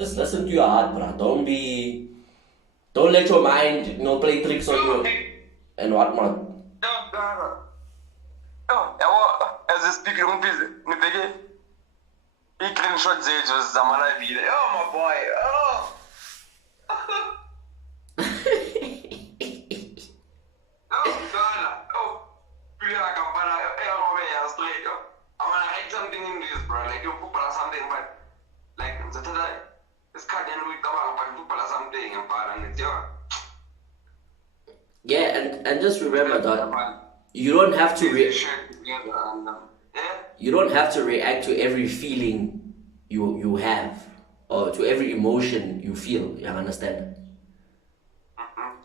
Just listen to your heart, bruh. Don't let your mind, play tricks on you and whatnot. As I speak, screenshot zethu zamalabile. Oh my boy. Oh. Oh, Donna. Oh. Yeah, Kampala. Straight. I wanna write something in this, bro. Like you put something, but like this card and we come out and put something and it's your. Yeah, and just remember that you don't have to you don't have to react to every feeling you have or to every emotion you feel. You understand?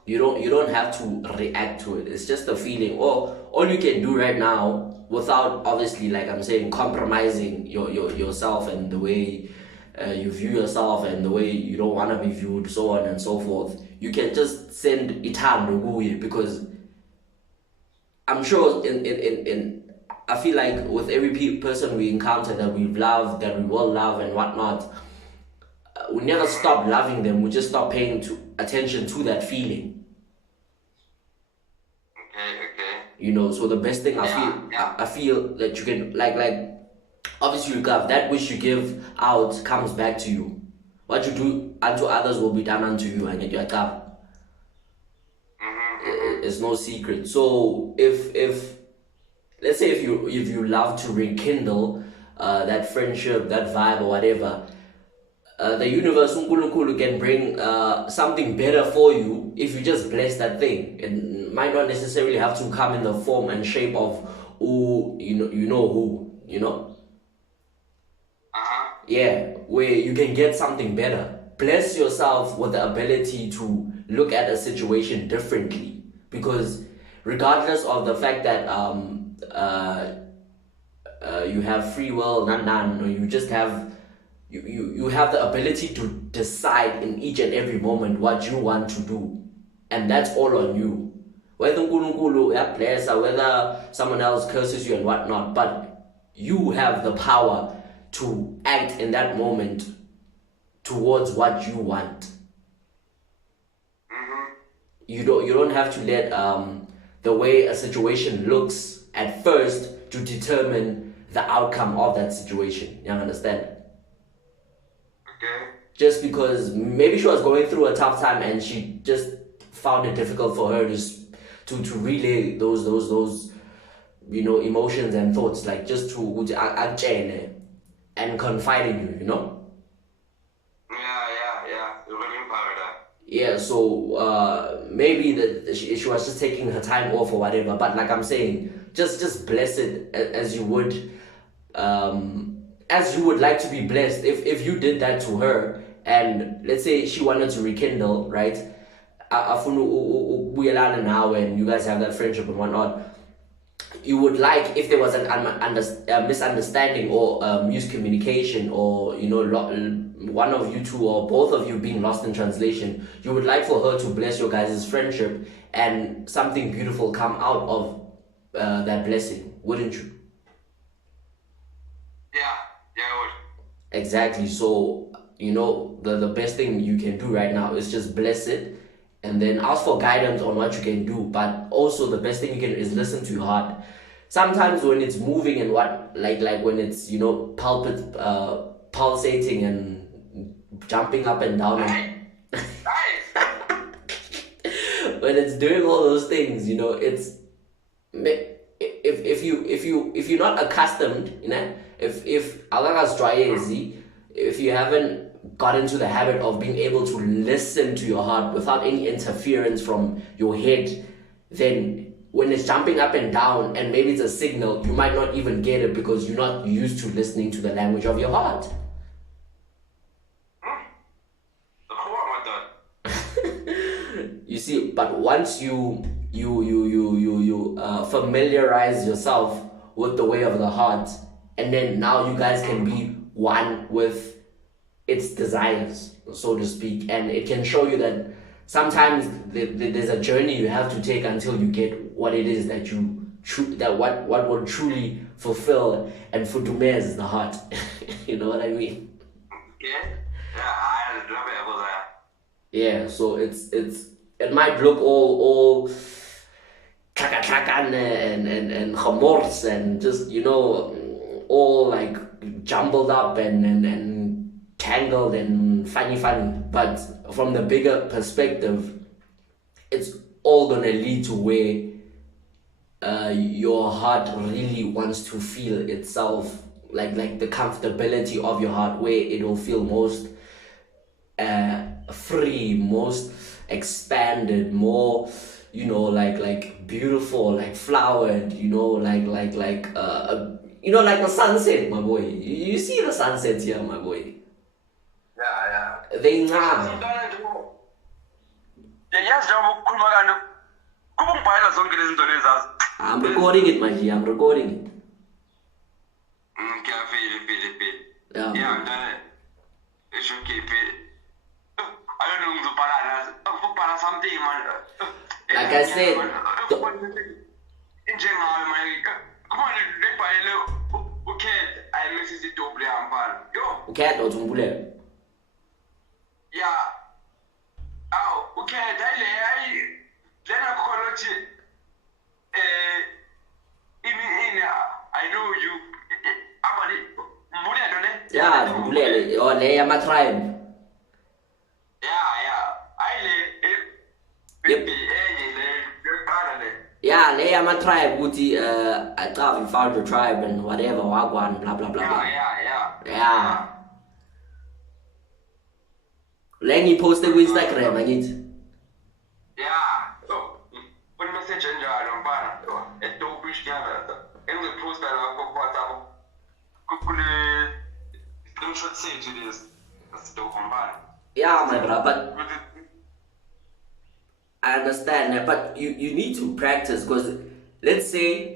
You don't have to react to it. It's just a feeling. Or all you can do right now, without obviously, like I'm saying, compromising yourself and the way you view yourself and the way you don't want to be viewed, so on and so forth. You can just send itando kuye, because I'm sure in I feel like with every person we encounter that we've loved, that we will love and whatnot, we never stop loving them. We just stop paying attention to that feeling. Okay. So the best thing I feel that you can like obviously you give that which you give out comes back to you. What you do unto others will be done unto you, and you are it's no secret. So if let's say if you love to rekindle that friendship, that vibe or whatever, the universe uNkulunkulu can bring something better for you if you just bless that thing. It might not necessarily have to come in the form and shape of who who. Yeah, where you can get something better. Bless yourself with the ability to look at a situation differently, because regardless of the fact that you have free will, or you just have you have the ability to decide in each and every moment what you want to do, and that's all on you. Whether uNkulunkulu bless, whether someone else curses you and whatnot, but you have the power to act in that moment towards what you want. You don't have to let the way a situation looks at first to determine the outcome of that situation. You understand? Okay. Just because maybe she was going through a tough time and she just found it difficult for her to relay those emotions and thoughts, like just to and confide in you, Yeah. You're really empowered. Yeah, so maybe that she was just taking her time off or whatever. But like I'm saying, just bless it as you would, like to be blessed. If you did that to her, and let's say she wanted to rekindle, right? Afunu ubuyelana now, and you guys have that friendship and whatnot. You would like, if there was a misunderstanding or miscommunication, or one of you two or both of you being lost in translation, you would like for her to bless your guys' friendship and something beautiful come out of that blessing, wouldn't you? Yeah, I would. Exactly. So the best thing you can do right now is just bless it, and then ask for guidance on what you can do. But also the best thing you can do is listen to your heart. Sometimes when it's moving and like when it's pulsating and jumping up and down, and when it's doing all those things, it's if you're not accustomed, if you haven't got into the habit of being able to listen to your heart without any interference from your head, then when it's jumping up and down and maybe it's a signal, you might not even get it because you're not used to listening to the language of your heart. You see, but once you familiarize yourself with the way of the heart, and then now you guys can be one with its desires, so to speak, and it can show you that sometimes there's a journey you have to take until you get what it is that what will truly fulfill and fudumez the heart. You know what I mean? Yeah, I Yeah, so it might look all and chamors and just all like jumbled up and tangled and funny, but from the bigger perspective, it's all gonna lead to where your heart really wants to feel itself, like the comfortability of your heart, where it will feel most free, most expanded, more like beautiful, like flowered, like the sunset, my boy. You see the sunsets here, my boy. Yeah. They ncane. I'm recording it, my G. I'm recording it. Yeah. It's okay, I don't know something, man. Like I said, Cat or Tumbule. Yeah. Okay, I know you. Yeah, Tumbule. Or they are my tribe. Yeah, they are my tribe. Uti, I thought we found the tribe and whatever, wagwan, blah blah blah blah. Yeah. Lenny posted with Instagram, I need. Yeah. So, when message and it don't wish and we post that on WhatsApp. Don't say to this. That's the Yeah, my brother, but I understand that, but you need to practice, because let's say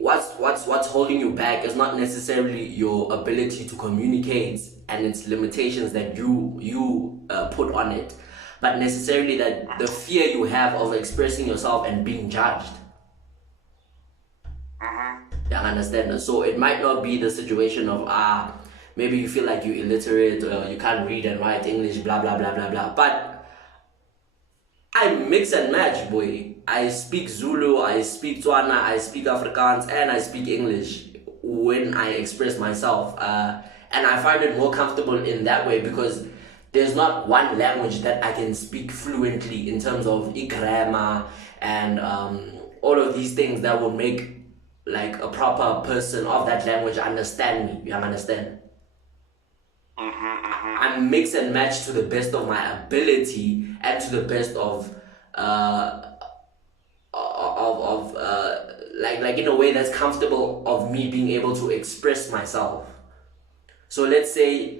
what's holding you back is not necessarily your ability to communicate and its limitations that you put on it, but necessarily that the fear you have of expressing yourself and being judged. Yeah, I understand. So it might not be the situation of maybe you feel like you're illiterate or you can't read and write English, blah blah blah blah blah, but I mix and match, boy. I speak Zulu, I speak Tswana, I speak Afrikaans, and I speak English when I express myself. And I find it more comfortable in that way, because there's not one language that I can speak fluently in terms of grammar and all of these things that will make like a proper person of that language understand me. You understand? I mix and match to the best of my ability and to the best of like in a way that's comfortable of me being able to express myself. So let's say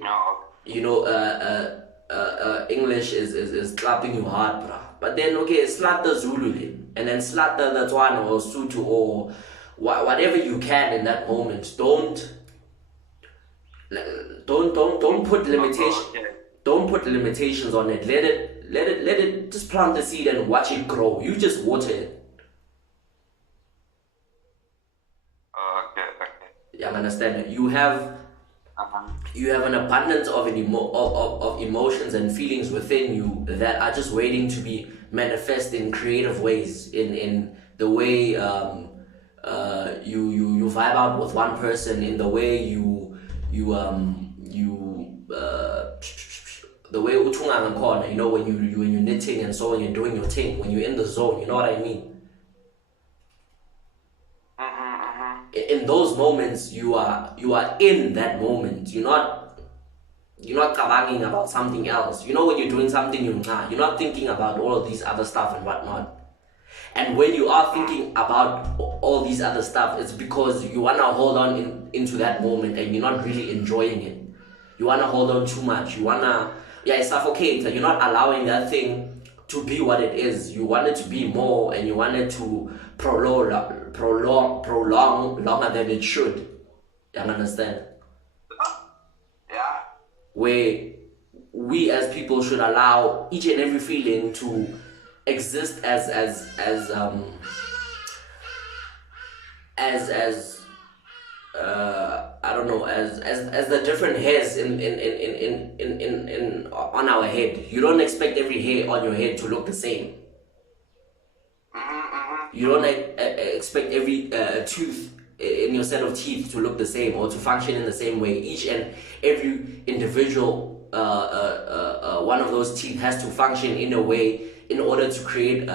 English is clapping you hard, bruh. But then okay, slap the Zulu then, and then slap the Tswana or Sotho or whatever you can in that moment. Don't put limitations. Don't put limitations on it. Let it just plant the seed and watch it grow. You just water it. Okay. You understand? You have an abundance of emotions and feelings within you that are just waiting to be manifest in creative ways. In the way you vibe out with one person, in the way the way utunga corner, when you're knitting and so on, you're doing your thing, when you're in the zone, you know what I mean? In those moments, you are in that moment. You're not cabagging about something else. When you're doing something, you're not thinking about all of these other stuff and whatnot. And when you are thinking about all these other stuff, it's because you want to hold on into that moment and you're not really enjoying it. You want to hold on too much. You want to suffocate. You're not allowing that thing to be what it is. You want it to be more, and you want it to prolong longer than it should. You understand? Yeah. Where we as people should allow each and every feeling to exist as I don't know, as the different hairs in on our head. You don't expect every hair on your head to look the same. You don't expect every tooth in your set of teeth to look the same or to function in the same way. Each and every individual one of those teeth has to function in a way in order to create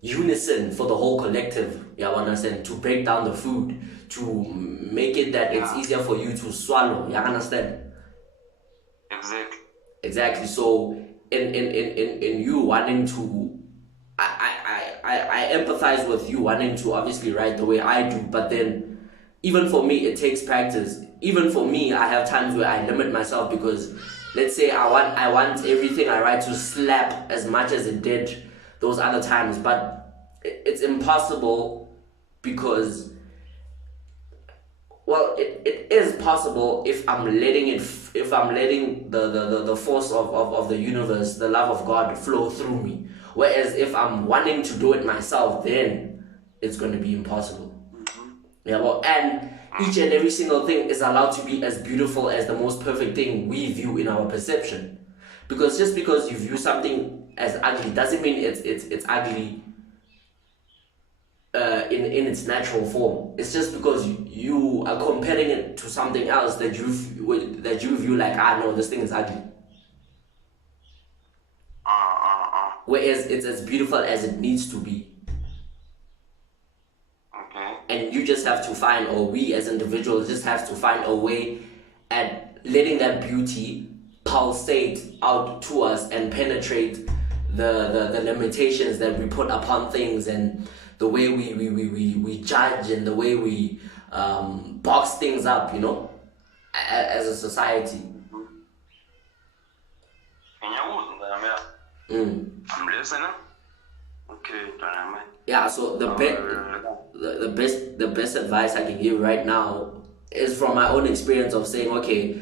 unison for the whole collective. You understand? To break down the food, to make it that it's easier for you to swallow. You understand? Exactly. So in you wanting to, I empathize with you wanting to obviously write the way I do, but then even for me it takes practice. Even for me, I have times where I limit myself because let's say I want everything I write to slap as much as it did those other times, but it's impossible because, well, it is possible if I'm letting the force of the universe, the love of God flow through me. Whereas if I'm wanting to do it myself, then it's going to be impossible. Yeah, well, and each and every single thing is allowed to be as beautiful as the most perfect thing we view in our perception. Because just because you view something as ugly doesn't mean it's ugly in its natural form. It's just because you are comparing it to something else that you view like, no, this thing is ugly. Whereas it's as beautiful as it needs to be. Okay. And you just have to find, or we as individuals just have to find a way at letting that beauty pulsate out to us and penetrate the limitations that we put upon things and the way we judge and the way we box things up, as a society. I'm listening. Okay, yeah. So the best advice I can give right now is from my own experience of saying, okay,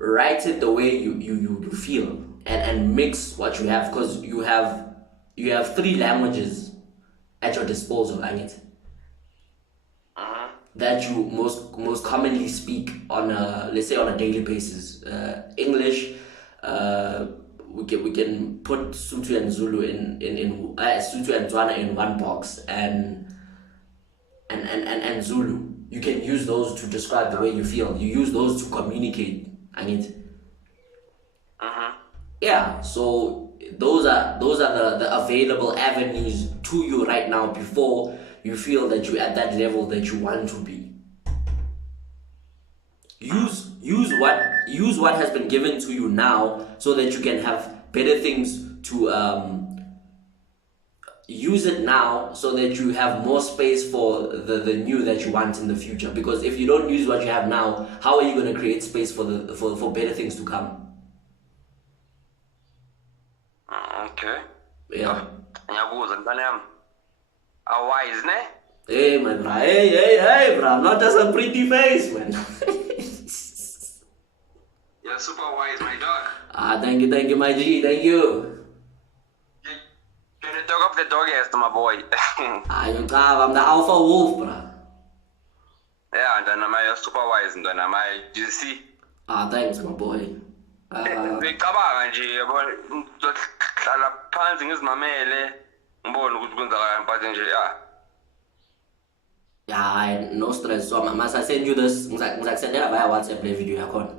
write it the way you feel and mix what you have, because you have 3 languages at your disposal, Angit, that you most commonly speak on let's say on a daily basis. English, we can put Sotho and Zulu in Sotho and Tswana in one box, and Zulu. You can use those to describe the way you feel. You use those to communicate, Angit. Yeah, so those are the available avenues to you right now before you feel that you're at that level that you want to be. Use what has been given to you now so that you can have better things to use it now so that you have more space for the new that you want in the future. Because if you don't use what you have now, how are you going to create space for better things to come? Okay. Yeah. Ngiyabuza ntwana yami. Awise ne? Hey, my bro. Hey, bro. I'm not just a pretty face, man. You're super wise, my dog. Thank you, my G. Thank you. You're the dog of the doggiest, my boy. I'm the alpha wolf, bro. Yeah, ntwana yami, you're super wise, ntwana yami. GC. Thanks, my boy. Ngicabanga nje yabona ngizohlala phansi ngizimamele ngibone ukuthi kwenzakalani, but nje yeah, no stress. So must I send you this? Send it via WhatsApp the video yakhona.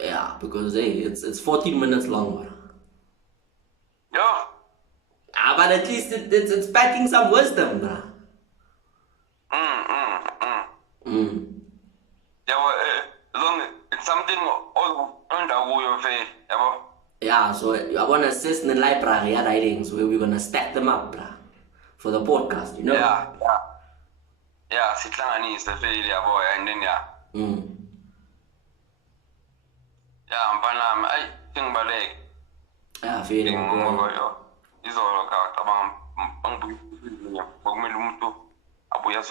Yeah, because hey, it's 14 minutes long, bro. Yeah. But at least it's packing some wisdom, bro. Yeah, it's something on your face, yeah, so I want to assist in the library writings where we're gonna stack them up, bro, for the podcast, you know? Yeah, sihlanganise failure, boy, and then yeah, mpanami, ay, tingbalek. Yeah, feeling bro. Izolo ka tabang pang buya umuntu abuya